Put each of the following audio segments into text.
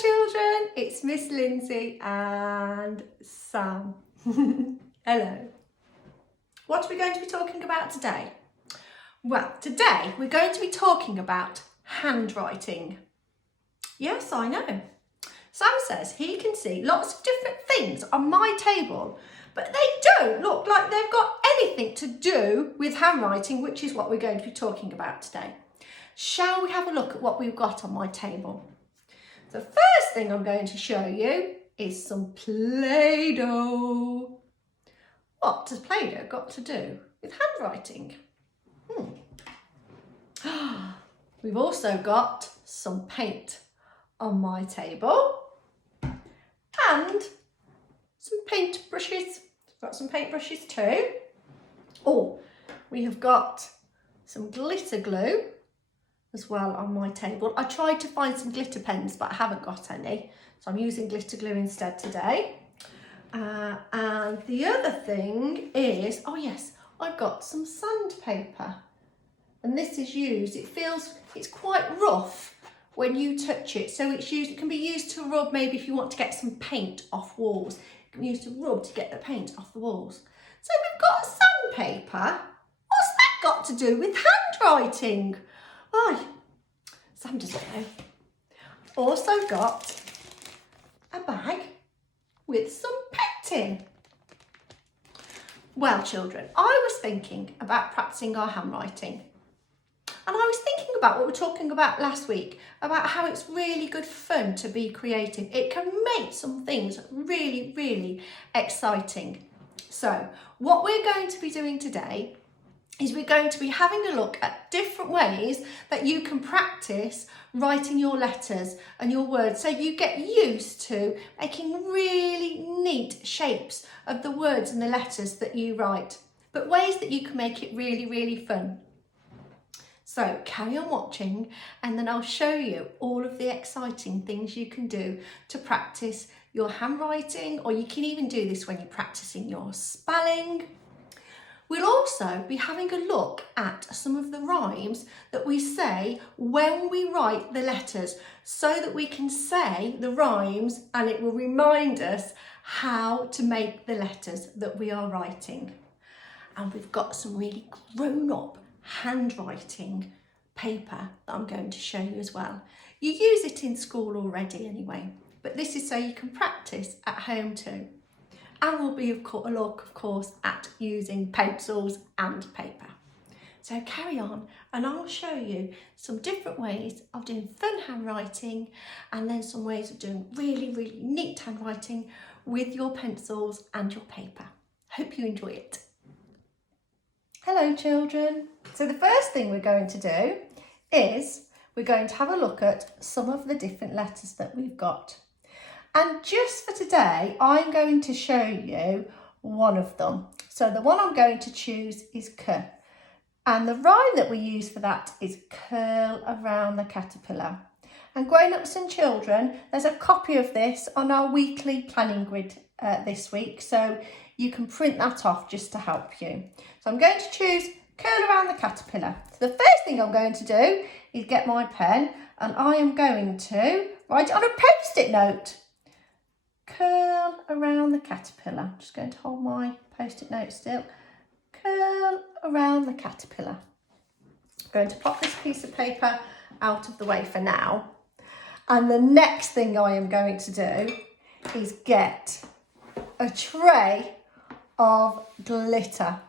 children, it's Miss Lindsay and Sam. Hello. What are we going to be talking about today? Well, today we're going to be talking about handwriting. Yes, I know. Sam says he can see lots of different things on my table, but they don't look like they've got anything to do with handwriting, which is what we're going to be talking about today. Shall we have a look at what we've got on my table? The first thing I'm going to show you is some Play-Doh. What does Play-Doh got to do with handwriting? We've also got some paint on my table and some paint brushes. We've got some paint brushes too. Oh, we have got some glitter glue as well on my table. I tried to find some glitter pens, but I haven't got any, so I'm using glitter glue instead today. And the other thing is, oh yes, I've got some sandpaper, and this is used, it's quite rough when you touch it, so it can be used to rub, maybe if you want to get some paint off walls. It can be used to rub to get the paint off the walls. So we've got sandpaper. What's that got to do with handwriting? Oh, Sam doesn't know. Also got a bag with some paint in. Well, children, I was thinking about practicing our handwriting. And I was thinking about what we were talking about last week, about how it's really good fun to be creative. It can make some things really, really exciting. So what we're going to be doing today is we're going to be having a look at different ways that you can practice writing your letters and your words, so you get used to making really neat shapes of the words and the letters that you write, but ways that you can make it really, really fun. So carry on watching, and then I'll show you all of the exciting things you can do to practice your handwriting, or you can even do this when you're practicing your spelling. We'll also be having a look at some of the rhymes that we say when we write the letters, so that we can say the rhymes and it will remind us how to make the letters that we are writing. And we've got some really grown-up handwriting paper that I'm going to show you as well. You use it in school already anyway, but this is so you can practice at home too. And we'll be a look, of course, at using pencils and paper. So carry on, and I'll show you some different ways of doing fun handwriting, and then some ways of doing really, really neat handwriting with your pencils and your paper. Hope you enjoy it. Hello, children. So the first thing we're going to do is we're going to have a look at some of the different letters that we've got. And just for today, I'm going to show you one of them. So the one I'm going to choose is K. And the rhyme that we use for that is curl around the caterpillar. And grown-ups and children, there's a copy of this on our weekly planning grid this week. So you can print that off just to help you. So I'm going to choose curl around the caterpillar. So the first thing I'm going to do is get my pen, and I am going to write it on a Post-it note. Curl around the caterpillar. I'm just going to hold my Post-it note still. Curl around the caterpillar. I'm going to pop this piece of paper out of the way for now. And the next thing I am going to do is get a tray of glitter.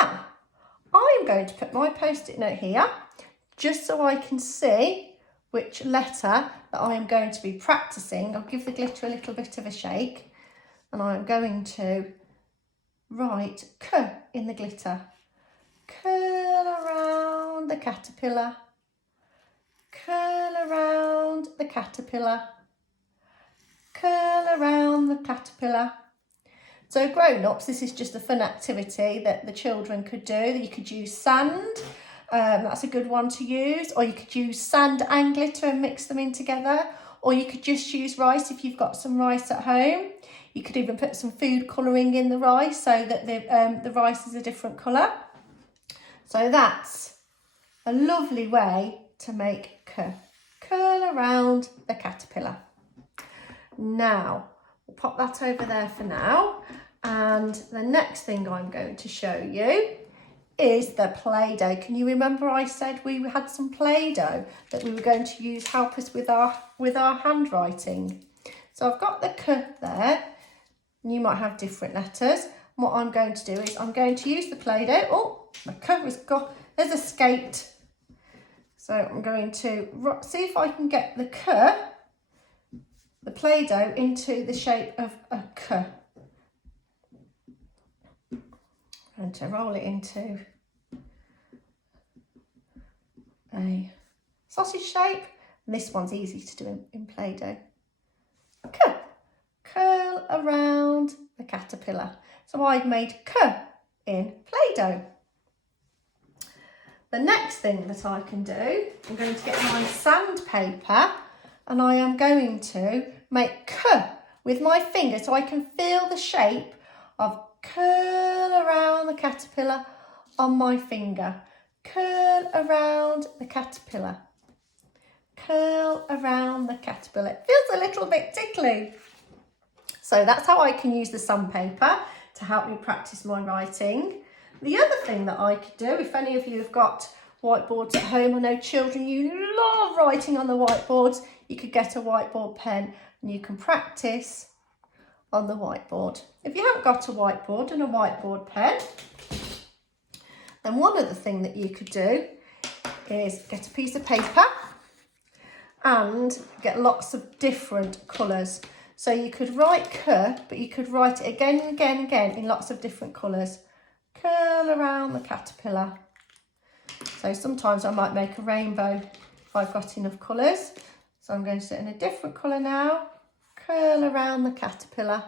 Now, I am going to put my Post-it note here, just so I can see which letter that I am going to be practicing. I'll give the glitter a little bit of a shake, and I'm going to write K in the glitter. Curl around the caterpillar. Curl around the caterpillar. Curl around the caterpillar. So grown-ups, this is just a fun activity that the children could do. You could use sand. That's a good one to use, or you could use sand and glitter and mix them in together, or you could just use rice if you've got some rice at home. You could even put some food colouring in the rice so that the rice is a different colour. So that's a lovely way to make K. curl around the caterpillar. Now, we'll pop that over there for now. And the next thing I'm going to show you is the Play-Doh. Can you remember I said we had some Play-Doh that we were going to use help us with our handwriting? So I've got the K there. You might have different letters. What I'm going to do is I'm going to use the Play-Doh. Oh, my cover's got, there's escaped. So I'm going to see if I can get the K, the Play-Doh, into the shape of a K. I'm going to roll it into a sausage shape. And this one's easy to do in Play-Doh. K. Curl around the caterpillar. So I've made K in Play-Doh. The next thing that I can do, I'm going to get my sandpaper and I am going to make K with my finger so I can feel the shape of curl around the caterpillar on my finger. Curl around the caterpillar. Curl around the caterpillar. It feels a little bit tickly. So that's how I can use the sandpaper to help me practice my writing. The other thing that I could do, if any of you have got whiteboards at home, I know children, you love writing on the whiteboards, you could get a whiteboard pen and you can practice on the whiteboard. If you haven't got a whiteboard and a whiteboard pen, then one other thing that you could do is get a piece of paper and get lots of different colours. So you could write K, but you could write it again and again and again in lots of different colours. Curl around the caterpillar. So sometimes I might make a rainbow if I've got enough colours. So I'm going to do it in a different colour now. Curl around the caterpillar.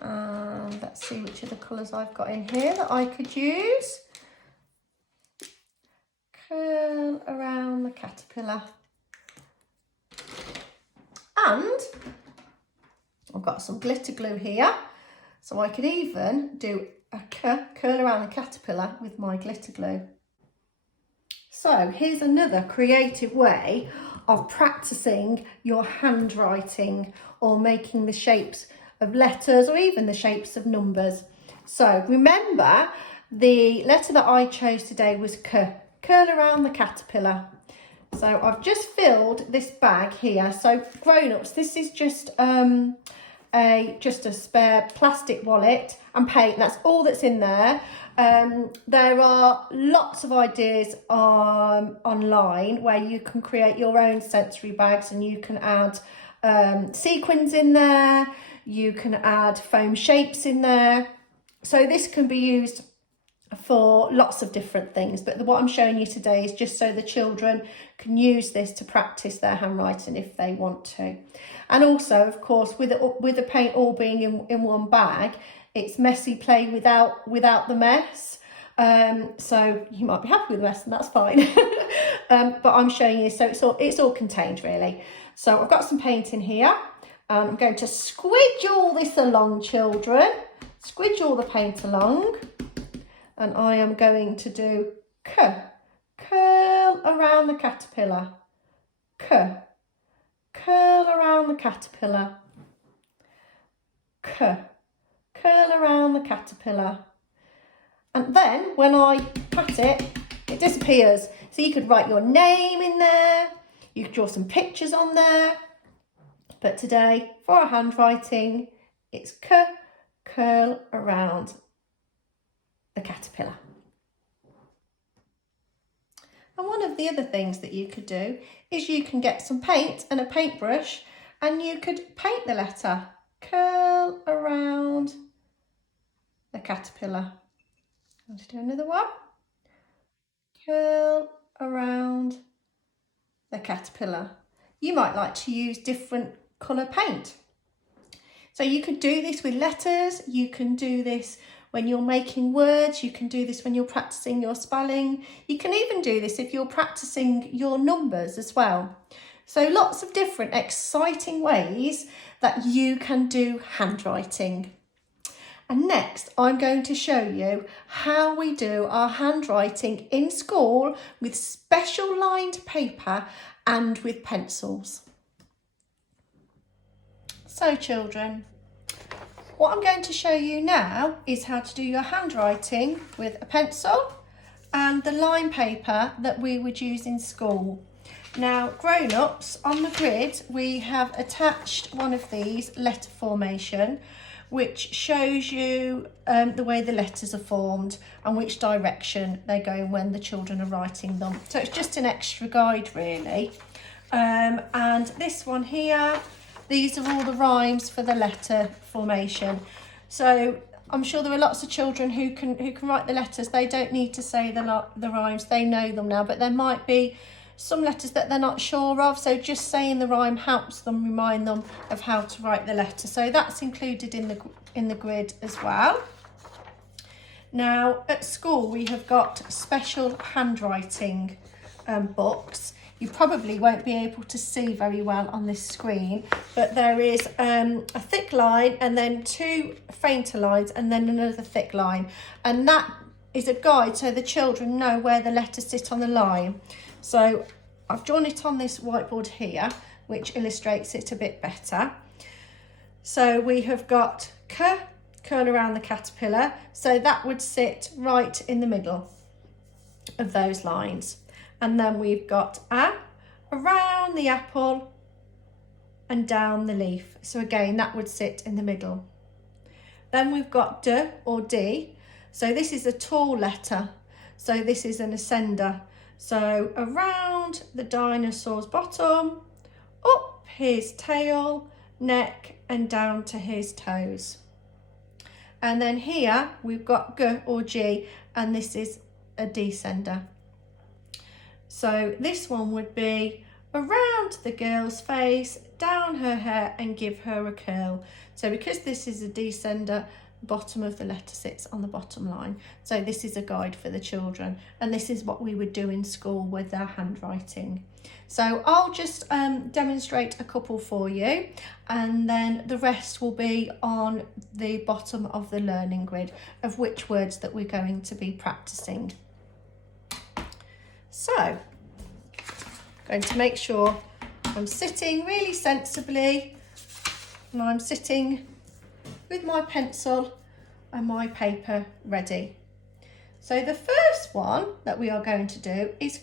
And let's see which of the colours I've got in here that I could use. Curl around the caterpillar. And I've got some glitter glue here, so I could even do a curl around the caterpillar with my glitter glue. So here's another creative way of practicing your handwriting or making the shapes of letters or even the shapes of numbers. So remember, the letter that I chose today was K, curl around the caterpillar. So I've just filled this bag here. So grown-ups, this is just a spare plastic wallet and paint. That's all that's in there. There are lots of ideas online where you can create your own sensory bags and you can add sequins in there. You can add foam shapes in there. So this can be used for lots of different things, but what I'm showing you today is just so the children can use this to practice their handwriting if they want to. And also, of course, with the paint all being in one bag, it's messy play without the mess. So you might be happy with the mess and that's fine. But I'm showing you so it's all contained really. So I've got some paint in here. I'm going to squidge all this along, children. Squidge all the paint along. And I am going to do K, curl around the caterpillar. K, curl around the caterpillar. K, curl around the caterpillar. And then when I pat it, it disappears. So you could write your name in there. You could draw some pictures on there. But today, for our handwriting, it's K, curl around the caterpillar. And one of the other things that you could do is you can get some paint and a paintbrush and you could paint the letter curl around the caterpillar. I'm going to do another one. Curl around the caterpillar. You might like to use different colour paint. So you could do this with letters, you can do this when you're making words, you can do this when you're practicing your spelling. You can even do this if you're practicing your numbers as well. So lots of different exciting ways that you can do handwriting. And next, I'm going to show you how we do our handwriting in school with special lined paper and with pencils. So children, what I'm going to show you now is how to do your handwriting with a pencil and the line paper that we would use in school. Now, grown-ups, on the grid, we have attached one of these letter formation, which shows you the way the letters are formed and which direction they go in when the children are writing them. So it's just an extra guide, really. And this one here, these are all the rhymes for the letter formation. So I'm sure there are lots of children who can write the letters. They don't need to say the rhymes, they know them now, but there might be some letters that they're not sure of, so just saying the rhyme helps them remind them of how to write the letter. So that's included in the grid as well. Now at school we have got special handwriting books. You probably won't be able to see very well on this screen, but there is a thick line and then two fainter lines and then another thick line, and that is a guide so the children know where the letters sit on the line. So I've drawn it on this whiteboard here, which illustrates it a bit better. So we have got K, curl around the caterpillar. So that would sit right in the middle of those lines. And then we've got A, around the apple and down the leaf. So again, that would sit in the middle. Then we've got D or D. So this is a tall letter. So this is an ascender. So around the dinosaur's bottom, up his tail, neck and down to his toes. And then here we've got G or G, and this is a descender. So this one would be around the girl's face, down her hair and give her a curl. So because this is a descender, bottom of the letter sits on the bottom line. So this is a guide for the children, and this is what we would do in school with their handwriting. So I'll just demonstrate a couple for you, and then the rest will be on the bottom of the learning grid of which words that we're going to be practicing. So I'm going to make sure I'm sitting really sensibly, and I'm sitting with my pencil and my paper ready. So the first one that we are going to do is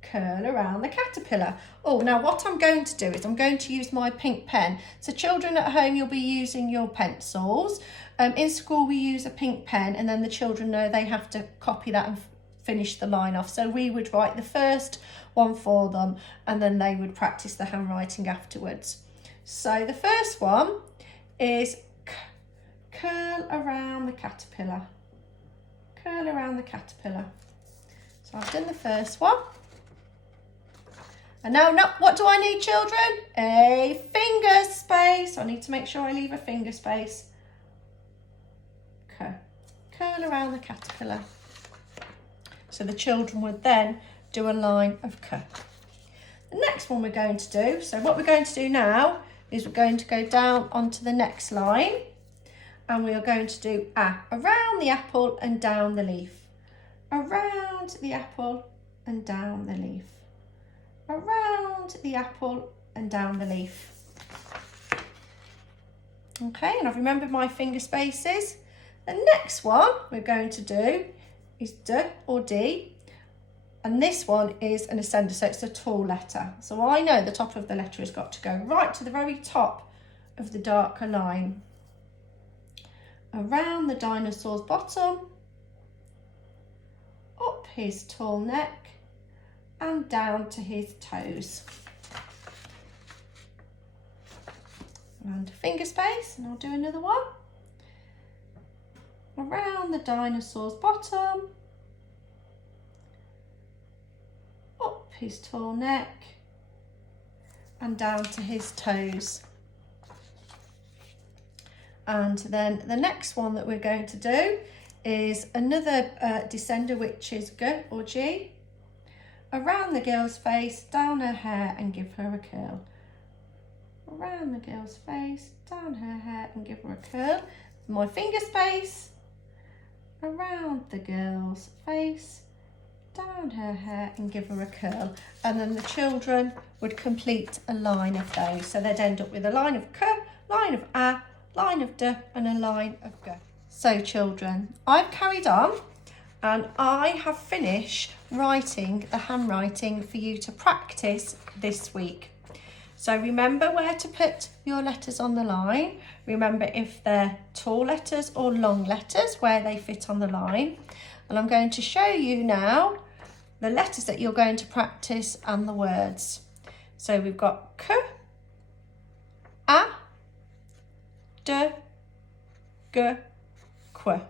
curl around the caterpillar. Oh, now what I'm going to do is I'm going to use my pink pen. So children at home, you'll be using your pencils. In school we use a pink pen, and then the children know they have to copy that and finish the line off. So we would write the first one for them, and then they would practice the handwriting afterwards. So the first one is curl around the caterpillar. Curl around the caterpillar. So I've done the first one. And now, what do I need, children? A finger space. I need to make sure I leave a finger space. Curl around the caterpillar. So the children would then do a line of K. The next one we're going to do, so what we're going to do now is we're going to go down onto the next line, and we are going to do A, around the apple and down the leaf. Around the apple and down the leaf. Around the apple and down the leaf. Okay, and I've remembered my finger spaces. The next one we're going to do is D or D, and this one is an ascender, so it's a tall letter. So I know the top of the letter has got to go right to the very top of the darker line. Around the dinosaur's bottom, up his tall neck and down to his toes. Around a finger space, and I'll do another one. Around the dinosaur's bottom, up his tall neck and down to his toes. And then the next one that we're going to do is another descender, which is G or G. Around the girl's face, down her hair and give her a curl. Around the girl's face, down her hair and give her a curl. my finger space around the girl's face, down her hair and give her a curl. And then the children would complete a line of those. So they'd end up with a line of K, line of A, line of D and a line of G. So children, I've carried on and I have finished writing the handwriting for you to practice this week. So remember where to put your letters on the line. Remember if they're tall letters or long letters, where they fit on the line. And I'm going to show you now the letters that you're going to practice and the words. So we've got K, A, D, G, Q.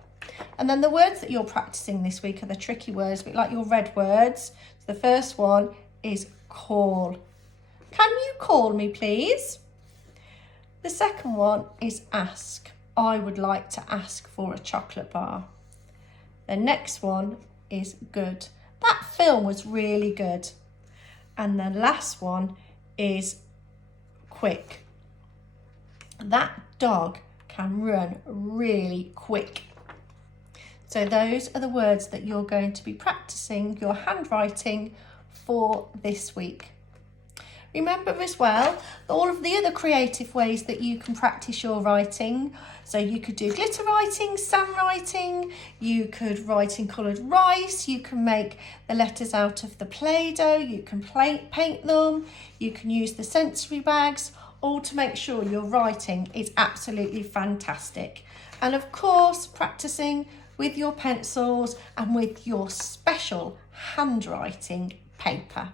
And then the words that you're practicing this week are the tricky words, a bit like your red words. So the first one is call. Can you call me, please? The second one is ask. I would like to ask for a chocolate bar. The next one is good. That film was really good. And the last one is quick. That dog can run really quick. So those are the words that you're going to be practicing your handwriting for this week. Remember as well, all of the other creative ways that you can practice your writing. So you could do glitter writing, sand writing, you could write in coloured rice, you can make the letters out of the Play-Doh, you can paint them, you can use the sensory bags, all to make sure your writing is absolutely fantastic. And of course, practicing with your pencils and with your special handwriting paper.